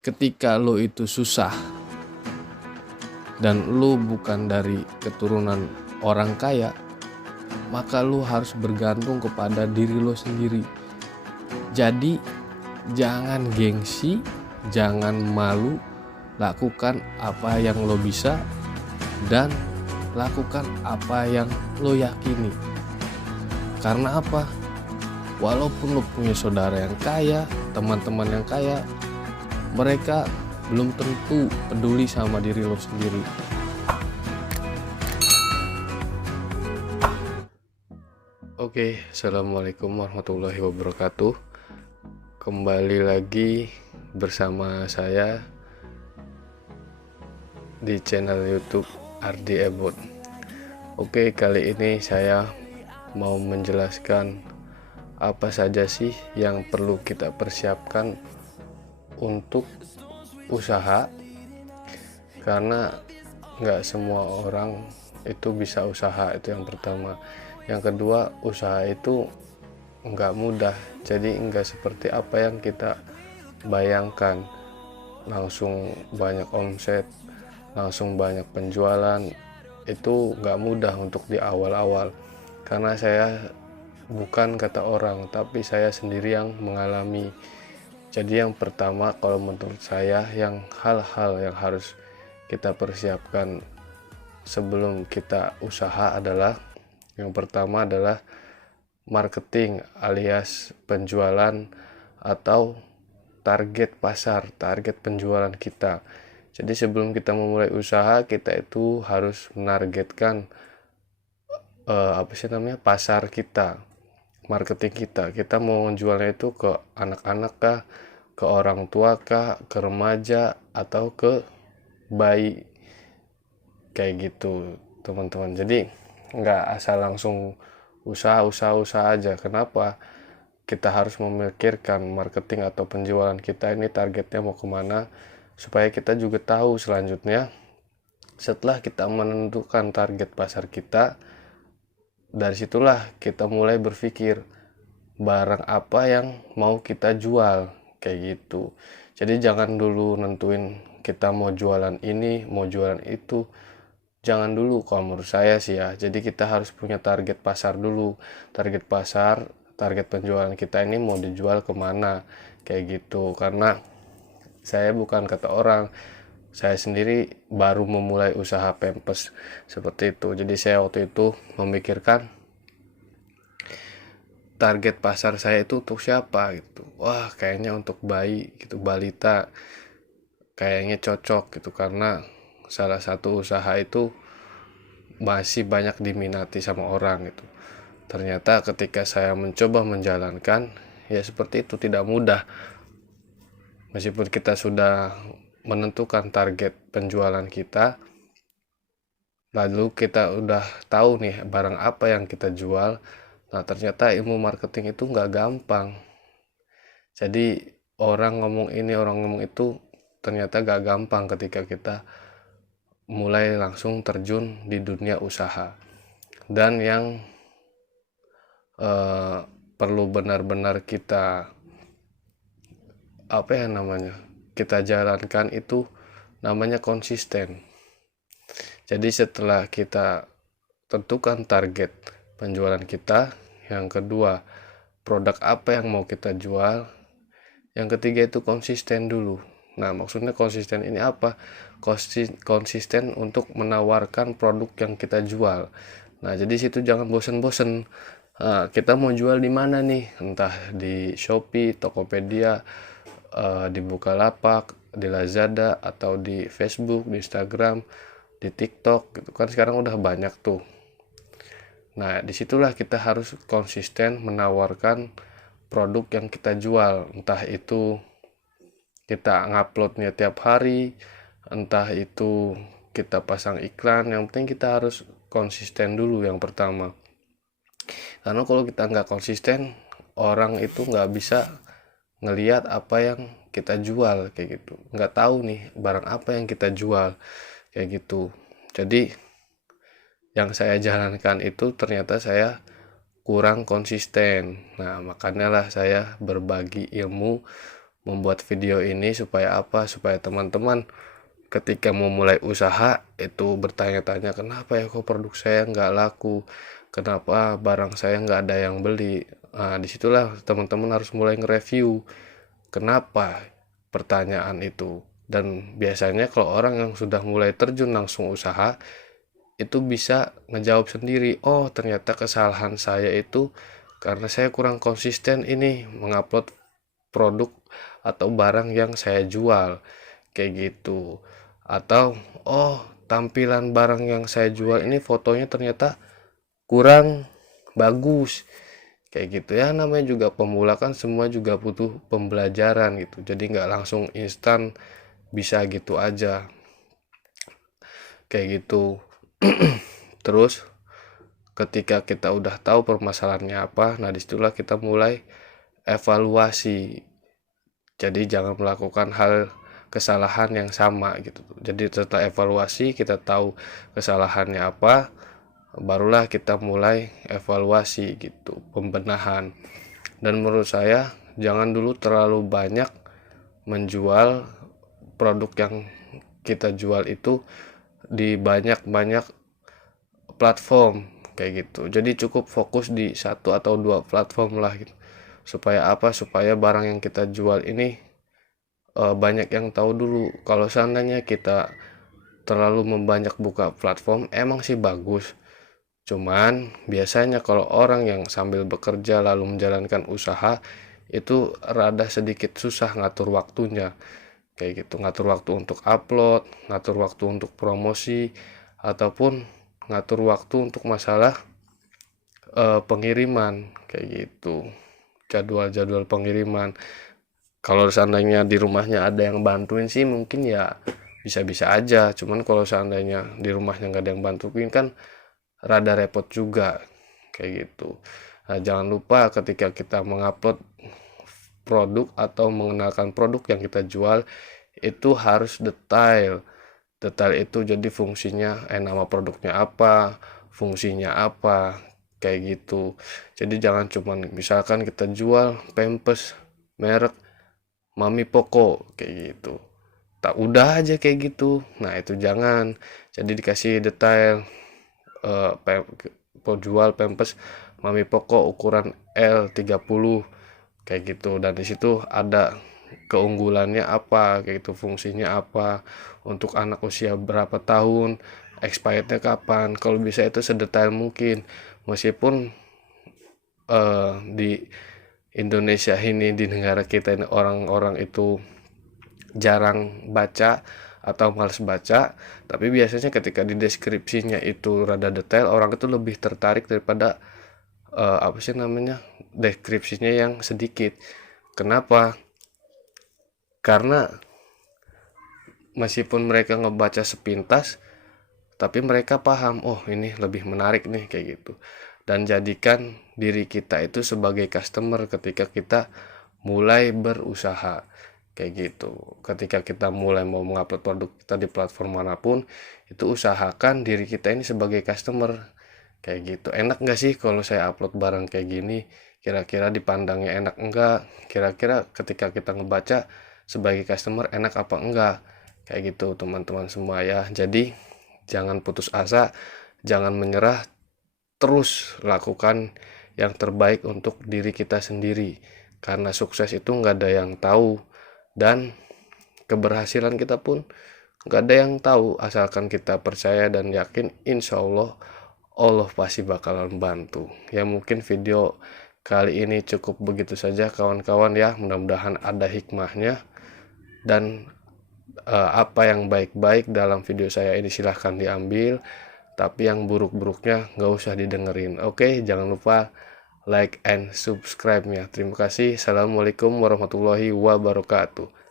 Ketika lo itu susah dan lo bukan dari keturunan orang kaya, maka lo harus bergantung kepada diri lo sendiri. Jadi jangan gengsi, jangan malu, lakukan apa yang lo bisa dan lakukan apa yang lo yakini. Karena apa? Walaupun lo punya saudara yang kaya, teman-teman yang kaya, mereka belum tentu peduli sama diri lo sendiri. Oke, assalamualaikum warahmatullahi wabarakatuh. Kembali lagi bersama saya di channel YouTube Ardi Ebot. Oke, kali ini saya mau menjelaskan apa saja sih yang perlu kita persiapkan untuk usaha, karena nggak semua orang itu bisa usaha. Itu yang pertama. Yang kedua, usaha itu nggak mudah, jadi nggak seperti apa yang kita bayangkan langsung banyak omset, langsung banyak penjualan. Itu nggak mudah untuk di awal-awal, karena saya bukan kata orang, tapi saya sendiri yang mengalami. Jadi yang pertama, kalau menurut saya, yang hal-hal yang harus kita persiapkan sebelum kita usaha adalah, yang pertama adalah marketing alias penjualan atau target pasar, target penjualan kita. Jadi sebelum kita memulai usaha, kita itu harus menargetkan pasar kita, marketing kita. Kita mau menjualnya itu ke anak-anak kah, ke orang tua kah, ke remaja, atau ke bayi, kayak gitu teman-teman. Jadi nggak asal langsung usaha aja. Kenapa? Kita harus memikirkan marketing atau penjualan kita ini targetnya mau kemana, supaya kita juga tahu selanjutnya setelah kita menentukan target pasar kita. Dari situlah kita mulai berpikir barang apa yang mau kita jual, kayak gitu. Jadi jangan dulu nentuin kita mau jualan ini, mau jualan itu. Jangan dulu kalau menurut saya sih ya. Jadi kita harus punya target pasar dulu. Target pasar, target penjualan kita ini mau dijual kemana, kayak gitu. Karena saya bukan kata orang, saya sendiri baru memulai usaha pempes seperti itu. Jadi saya waktu itu memikirkan target pasar saya itu untuk siapa gitu. Wah, kayaknya untuk bayi gitu, balita kayaknya cocok gitu, karena salah satu usaha itu masih banyak diminati sama orang gitu. Ternyata ketika saya mencoba menjalankan, ya seperti itu, tidak mudah. Meskipun kita sudah menentukan target penjualan kita, lalu kita udah tahu nih barang apa yang kita jual. Nah, ternyata ilmu marketing itu nggak gampang. Jadi orang ngomong ini, orang ngomong itu, ternyata nggak gampang ketika kita mulai langsung terjun di dunia usaha. Dan yang perlu benar-benar kita kita jalankan itu namanya konsisten. Jadi setelah kita tentukan target penjualan kita, yang kedua produk apa yang mau kita jual, yang ketiga itu konsisten dulu. Nah, maksudnya konsisten ini apa? Konsisten untuk menawarkan produk yang kita jual. Nah, jadi situ jangan bosen-bosen. Nah, kita mau jual di mana nih? Entah di Shopee, Tokopedia, di Bukalapak, di Lazada, atau di Facebook, di Instagram, di TikTok gitu kan, sekarang udah banyak tuh. Nah, disitulah kita harus konsisten menawarkan produk yang kita jual. Entah itu kita nguploadnya tiap hari, entah itu kita pasang iklan. Yang penting kita harus konsisten dulu yang pertama. Karena kalau kita nggak konsisten, orang itu nggak bisa ngelihat apa yang kita jual, kayak gitu. Nggak tahu nih barang apa yang kita jual, kayak gitu. Jadi yang saya jalankan itu ternyata saya kurang konsisten. Nah, makanya lah saya berbagi ilmu membuat video ini supaya apa? Supaya teman-teman ketika mau mulai usaha itu bertanya-tanya, kenapa ya kok produk saya nggak laku, kenapa barang saya nggak ada yang beli. Nah, disitulah teman-teman harus mulai nge-review kenapa pertanyaan itu. Dan biasanya kalau orang yang sudah mulai terjun langsung usaha itu bisa ngejawab sendiri, oh ternyata kesalahan saya itu karena saya kurang konsisten ini mengupload produk atau barang yang saya jual, kayak gitu. Atau oh, tampilan barang yang saya jual ini fotonya ternyata kurang bagus, kayak gitu ya. Namanya juga pemula kan, semua juga butuh pembelajaran gitu, jadi nggak langsung instan bisa gitu aja, kayak gitu. Terus ketika kita udah tahu permasalahannya apa, nah disitulah kita mulai evaluasi. Jadi jangan melakukan hal kesalahan yang sama gitu. Jadi setelah evaluasi kita tahu kesalahannya apa, barulah kita mulai evaluasi gitu, pembenahan. Dan menurut saya jangan dulu terlalu banyak menjual produk yang kita jual itu di banyak-banyak platform, kayak gitu. Jadi cukup fokus di satu atau dua platform lah gitu. Supaya apa? Supaya barang yang kita jual ini banyak yang tahu dulu. Kalau seandainya kita terlalu membanyak buka platform, emang sih bagus. Cuman biasanya kalau orang yang sambil bekerja lalu menjalankan usaha itu rada sedikit susah ngatur waktunya. Kayak gitu, ngatur waktu untuk upload, ngatur waktu untuk promosi, ataupun ngatur waktu untuk masalah pengiriman, kayak gitu. Jadwal-jadwal pengiriman. Kalau seandainya di rumahnya ada yang bantuin sih mungkin ya bisa-bisa aja. Cuman kalau seandainya di rumahnya nggak ada yang bantuin kan rada repot juga, kayak gitu. Nah, jangan lupa ketika kita mengupload produk atau mengenalkan produk yang kita jual itu harus detail. Detail itu jadi fungsinya, nama produknya apa, fungsinya apa, kayak gitu. Jadi jangan cuman misalkan kita jual pampers merek Mami Poko, kayak gitu. Tak udah aja kayak gitu. Nah, itu jangan. Jadi dikasih detail, eh, jual pampers Mami Poko ukuran L30, kayak gitu. Dan di situ ada keunggulannya apa, kayak gitu, fungsinya apa, untuk anak usia berapa tahun, expirednya kapan. Kalau bisa itu sedetail mungkin. Meskipun di Indonesia ini, di negara kita ini, orang-orang itu jarang baca atau males baca, tapi biasanya ketika di deskripsinya itu rada detail, orang itu lebih tertarik daripada apa sih namanya, deskripsinya yang sedikit. Kenapa? Karena meskipun mereka ngebaca sepintas, tapi mereka paham, oh ini lebih menarik nih, kayak gitu. Dan jadikan diri kita itu sebagai customer ketika kita mulai berusaha, kayak gitu. Ketika kita mulai mau mengupload produk kita di platform manapun, itu usahakan diri kita ini sebagai customer, kayak gitu. Enak nggak sih kalau saya upload barang kayak gini? Kira-kira dipandangnya enak enggak? Kira-kira ketika kita ngebaca sebagai customer enak apa enggak? Kayak gitu teman-teman semua ya. Jadi jangan putus asa, jangan menyerah, terus lakukan yang terbaik untuk diri kita sendiri. Karena sukses itu nggak ada yang tahu, dan keberhasilan kita pun nggak ada yang tahu, asalkan kita percaya dan yakin, insya Allah Allah pasti bakalan bantu. Ya mungkin video kali ini cukup begitu saja kawan-kawan ya, mudah-mudahan ada hikmahnya. Dan apa yang baik-baik dalam video saya ini silahkan diambil, tapi yang buruk-buruknya nggak usah didengerin. Oke, jangan lupa like and subscribe-nya. Terima kasih. Assalamualaikum warahmatullahi wabarakatuh.